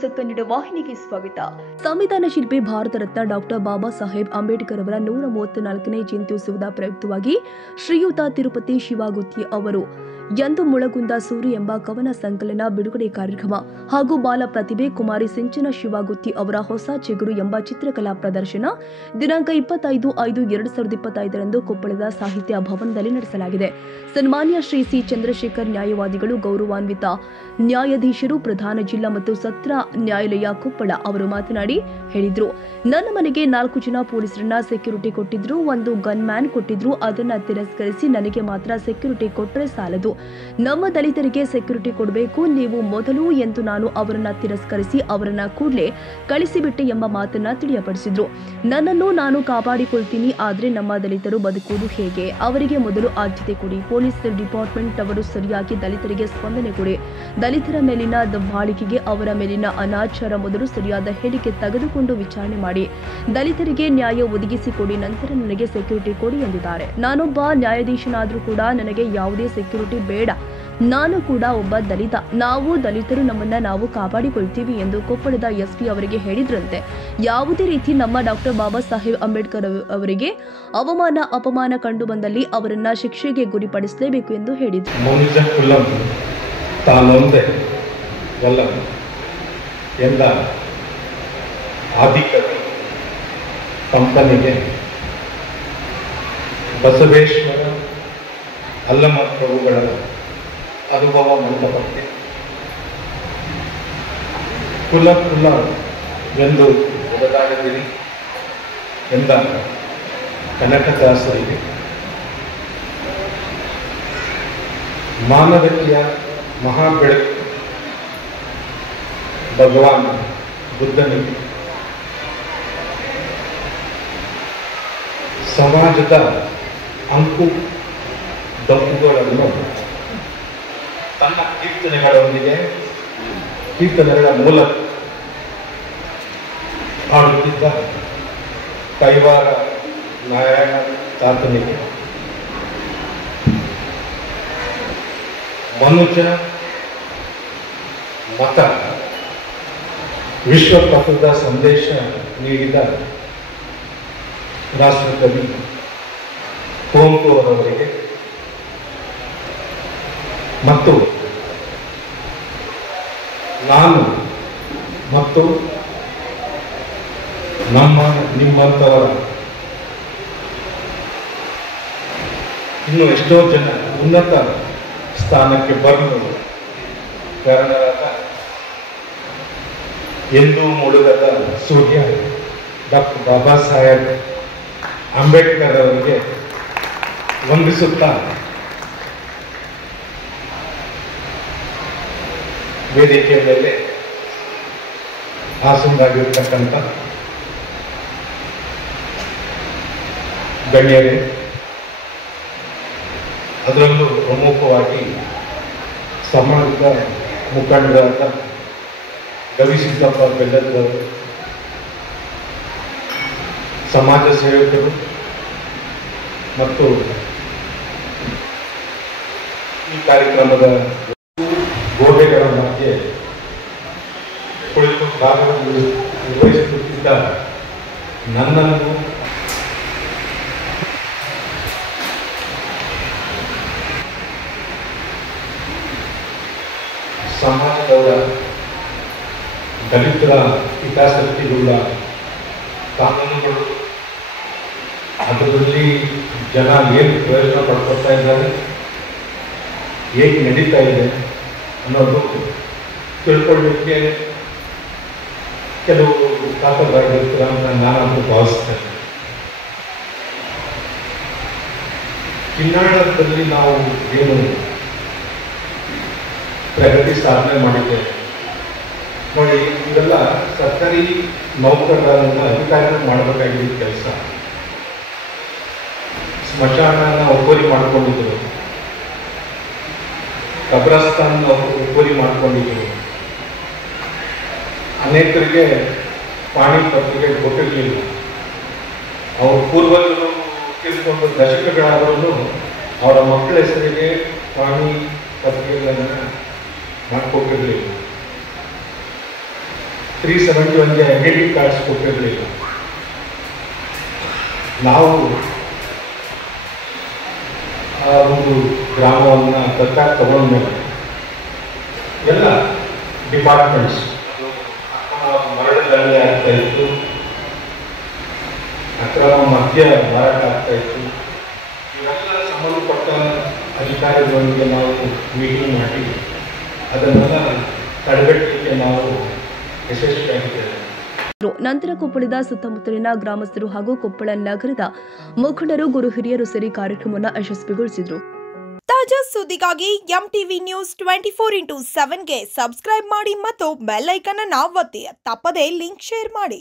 News Kannada ವಾಹಿನಿಗೆ ಸ್ವಾಗತ. ಸಂವಿಧಾನ ಶಿಲ್ಪಿ ಭಾರತ ರತ್ನ ಡಾಕ್ಟರ್ ಬಾಬಾ ಸಾಹೇಬ್ ಅಂಬೇಡ್ಕರ್ ಅವರ 134ನೇ ಜಯಂತ್ಯುತ್ಸವದ ಪ್ರಯುಕ್ತವಾಗಿ ಶ್ರೀಯುತ ತಿರುಪತಿ ಶಿವಗುತ್ತಿ ಅವರು ಎಂದು ಮುಳಗುಂದ ಸೂರಿ ಎಂಬ ಕವನ ಸಂಕಲನ ಬಿಡುಗಡೆ ಕಾರ್ಯಕ್ರಮ ಹಾಗೂ ಬಾಲ ಪ್ರತಿಭೆ ಕುಮಾರಿ ಸಿಂಚನ ಶಿವಗುತ್ತಿ ಅವರ ಹೊಸ ಚಿಗುರು ಎಂಬ ಚಿತ್ರಕಲಾ ಪ್ರದರ್ಶನ ದಿನಾಂಕ 25/5/2025 ಕೊಪ್ಪಳದ ಸಾಹಿತ್ಯ ಭವನದಲ್ಲಿ ನಡೆಸಲಾಗಿದೆ. ಸನ್ಮಾನ್ಯ ಶ್ರೀ ಸಿ ಚಂದ್ರಶೇಖರ್ ನ್ಯಾಯವಾದಿಗಳು, ಗೌರವಾನ್ವಿತ ನ್ಯಾಯಾಧೀಶರು, ಪ್ರಧಾನ ಜಿಲ್ಲಾ ಮತ್ತು ಸತ್ರ ನ್ಯಾಯಾಲಯ ಕೊಪ್ಪಳ ಅವರು ಮಾತನಾಡಿ ಹೇಳಿದ್ರು, ನನ್ನ ಮನೆಗೆ 4 ಜನ ಪೊಲೀಸರನ್ನ ಸೆಕ್ಯೂರಿಟಿ ಕೊಟ್ಟಿದ್ರು, ಒಂದು ಗನ್ ಮ್ಯಾನ್ ಕೊಟ್ಟಿದ್ರು. ಅದನ್ನ ತಿರಸ್ಕರಿಸಿ ನನಗೆ ಮಾತ್ರ ಸೆಕ್ಯೂರಿಟಿ ಕೊಟ್ಟರೆ ಸಾಲದು, ನಮ್ಮ ದಲಿತರಿಗೆ ಸೆಕ್ಯೂರಿಟಿ ಕೊಡಬೇಕು ನೀವು ಮೊದಲು ಎಂದು ನಾನು ಅವರನ್ನ ತಿರಸ್ಕರಿಸಿ ಅವರನ್ನ ಕೂಡಲೇ ಕಳಿಸಿಬಿಟ್ಟೆ ಎಂಬ ಮಾತನ್ನ ತಿಳಿಯಪಡಿಸಿದ್ರು. ನನ್ನನ್ನು ನಾನು ಕಾಪಾಡಿಕೊಳ್ತೀನಿ, ಆದ್ರೆ ನಮ್ಮ ದಲಿತರು ಬದುಕುವುದು ಹೇಗೆ? ಅವರಿಗೆ ಮೊದಲು ಆದ್ಯತೆ ಕೊಡಿ. ಪೊಲೀಸ್ ಡಿಪಾರ್ಟ್ಮೆಂಟ್ ಅವರು ಸರಿಯಾಗಿ ದಲಿತರಿಗೆ ಸ್ಪಂದನೆ ಕೊಡಿ. ದಲಿತರ ಮೇಲಿನ ದಬ್ಬಾಳಿಕೆಗೆ, ಅವರ ಮೇಲಿನ ಅನಾಚಾರ ಮೊದಲು ಸರಿಯಾದ ಹೇಳಿಕೆ ತೆಗೆದುಕೊಂಡು ವಿಚಾರಣೆ ಮಾಡಿ ದಲಿತರಿಗೆ ನ್ಯಾಯ ಒದಗಿಸಿಕೊಡಿ, ನಂತರ ನನಗೆ ಸೆಕ್ಯೂರಿಟಿ ಕೊಡಿ ಎಂದಿದ್ದಾರೆ. ನಾನೊಬ್ಬ ನ್ಯಾಯಾಧೀಶನಾದ್ರೂ ಕೂಡ ನನಗೆ ಯಾವುದೇ ಸೆಕ್ಯೂರಿಟಿ ಬೇಡ, ನಾನು ಕೂಡ ಒಬ್ಬ ದಲಿತ, ನಾವು ದಲಿತರು ನಮ್ಮನ್ನ ನಾವು ಕಾಪಾಡಿಕೊಳ್ತೀವಿ ಎಂದು ಕೊಪ್ಪಳದ ಎಸ್ಪಿ ಅವರಿಗೆ ಹೇಳಿದ್ರಂತೆ. ಯಾವುದೇ ರೀತಿ ನಮ್ಮ ಡಾಕ್ಟರ್ ಬಾಬಾ ಸಾಹೇಬ್ ಅಂಬೇಡ್ಕರ್ ಅವರಿಗೆ ಅಪಮಾನ ಕಂಡು ಬಂದಲ್ಲಿ ಅವರನ್ನ ಶಿಕ್ಷೆಗೆ ಗುರಿಪಡಿಸಲೇಬೇಕು ಎಂದು ಹೇಳಿದ್ರು. ತಾನೊಂದೇ ಎಲ್ಲ ಎಂದ ಆದಿಕವಿ ಕಂಪನಿಗೆ ಬಸವೇಶ್ವರ ಅಲ್ಲಮ ಪ್ರಭುಗಳ ಅನುಭವ ಮಂಟಪಕ್ಕೆ ಕುಲ ಎಂದು ಒಡೆದಾಡದಿರಿ ಎಂದ ಕನಕದಾಸರಿಗೆ, ಮಾನವತೆಯ ಮಹಾಬೆಳಕು ಭಗವಾನ್ ಬುದ್ಧನಿಗೆ, ಸಮಾಜದ ಅಂಕು ಡೊಂಕುಗಳನ್ನು ತನ್ನ ಕೀರ್ತನೆಗಳ ಮೂಲಕ ಹಾಡುತ್ತಿದ್ದ ಕೈವಾರ ನಾರಾಯಣ ತಾತನಿಗೆ, ಮನುಜ ಮತ ವಿಶ್ವಪಥದ ಸಂದೇಶ ನೀಡಿದ ರಾಷ್ಟ್ರಕವಿ ಕುವೆಂಪು ಅವರವರಿಗೆ ಮತ್ತು ನಾನು ಮತ್ತು ನಿಮ್ಮಂಥವರ ಇನ್ನು ಎಷ್ಟೋ ಜನ ಉನ್ನತ ಸ್ಥಾನಕ್ಕೆ ಬರಲು ಕಾರಣರಾದ ಎಂದೂ ಮುಳುಗದ ಸೂರ್ಯ ಡಾಕ್ಟರ್ ಬಾಬಾ ಸಾಹೇಬ್ ಅಂಬೇಡ್ಕರ್ ಅವರಿಗೆ ವಂದಿಸುತ್ತಾ ವೇದಿಕೆಯ ಮೇಲೆ ಆಸೀನರಾಗಿರ್ತಕ್ಕಂಥ ಗಣ್ಯರೇ, ಅದರಲ್ಲೂ ಪ್ರಮುಖವಾಗಿ ಸಮಾಜದ ಮುಖಂಡರಾದ ಗವಿಸಿದ್ದಪ್ಪ ಬೆಲ್ಲದವರು, ಸಮಾಜ ಸೇವಕರು ಮತ್ತು ಈ ಕಾರ್ಯಕ್ರಮದ ಗೋಡೆಗಳ ಮಧ್ಯೆ ಕುಳಿತು ನಿರ್ವಹಿಸುತ್ತಿದ್ದ ನನ್ನನ್ನು ಸಮಾಜದವರ ದಲಿತರ ಹಿತಾಸಕ್ತಿಗಳ ಕಾನೂನುಗಳು, ಅದರಲ್ಲಿ ಜನ ಏನು ಪ್ರಯೋಜನ ಪಡ್ಕೊಳ್ತಾ ಇದ್ದಾರೆ, ಹೇಗೆ ನಡೀತಾ ಇದೆ ಅನ್ನೋದು ತಿಳ್ಕೊಳ್ಳಿಕ್ಕೆ ಕೆಲವು ಕಾತರರಾಗಿರ್ತೀರ ಅಂತ ನಾನಂತೂ ಭಾವಿಸ್ತೇನೆ. ಕಿನ್ನಾಳದಲ್ಲಿ ನಾವು ಏನು ಪ್ರಗತಿ ಸಾಧನೆ ಮಾಡಿದ್ದೇವೆ ನೋಡಿ, ಇದೆಲ್ಲ ಸರ್ಕಾರಿ ನೌಕರರನ್ನ ಅಧಿಕಾರಿಗಳು ಮಾಡಬೇಕಾಗಿದ್ದ ಕೆಲಸ. ಸ್ಮಶಾನ ಒಬ್ಬರಿ ಮಾಡ್ಕೊಂಡಿದ್ರು, ಕಬ್ರಸ್ತಾನ ಒಬ್ಬರಿ ಮಾಡ್ಕೊಂಡಿದ್ರು, ಅನೇಕರಿಗೆ ಪಾಣಿ ಪತ್ರಿಕೆ ಕೊಟ್ಟಿರಲಿಲ್ಲ. ಅವ್ರ ಪೂರ್ವಜರು ತೀರ್ಕೊಂಡು ದಶಕಗಳಾದರೂ ಅವರ ಮಕ್ಕಳ ಹೆಸರಿಗೆ ಪಾಣಿ ಪತ್ರಿಕೆಗಳನ್ನು ಮಾಡಿಕೊಟ್ಟಿರಲಿಲ್ಲ. 371 ಐಡೆಂಟಿ ಕಾರ್ಡ್ಸ್ ಕೊಟ್ಟಿರಲಿಲ್ಲ. ನಾವು ಆ ಒಂದು ಗ್ರಾಮವನ್ನು ದತ್ತಾಗಿ ತಗೊಂಡ್ಮೇಲೆ ಎಲ್ಲ ಡಿಪಾರ್ಟ್ಮೆಂಟ್ಸ್ ಮರಳ ದಂಧೆ ಆಗ್ತಾ ಇತ್ತು, ಅಕ್ರಮ ಮದ್ಯ ಮಾರಾಟ ಆಗ್ತಾ ಇತ್ತು. ಇವೆಲ್ಲ ಸಂಬಂಧಪಟ್ಟ ಅಧಿಕಾರಿಗಳೊಂದಿಗೆ ನಾವು ಮೀಟಿಂಗ್ ಮಾಡಿ ಅದನ್ನೆಲ್ಲ ತಡೆಗಟ್ಟಲಿಕ್ಕೆ ನಾವು ಯಶಸ್ವಿಯಾಗಿದ್ದೇವೆ. ನಂತರ ಕೊಪ್ಪಳದ ಸುತ್ತಮುತ್ತಲಿನ ಗ್ರಾಮಸ್ಥರು ಹಾಗೂ ಕೊಪ್ಪಳ ನಗರದ ಮುಖಂಡರು, ಗುರು ಹಿರಿಯರು ಸೇರಿ ಕಾರ್ಯಕ್ರಮವನ್ನು ಯಶಸ್ವಿಗೊಳಿಸಿದರು. ತಾಜಾ ಸುದ್ದಿಗಾಗಿ ಎಂಟಿವಿ ನ್ಯೂಸ್ 24x7ಗೆ ಸಬ್ಸ್ಕ್ರೈಬ್ ಮಾಡಿ ಮತ್ತು ಬೆಲ್ ಐಕಾನ್ ಅನ್ನು ಒತ್ತಿ. ತಪ್ಪದೇ ಲಿಂಕ್ ಶೇರ್ ಮಾಡಿ.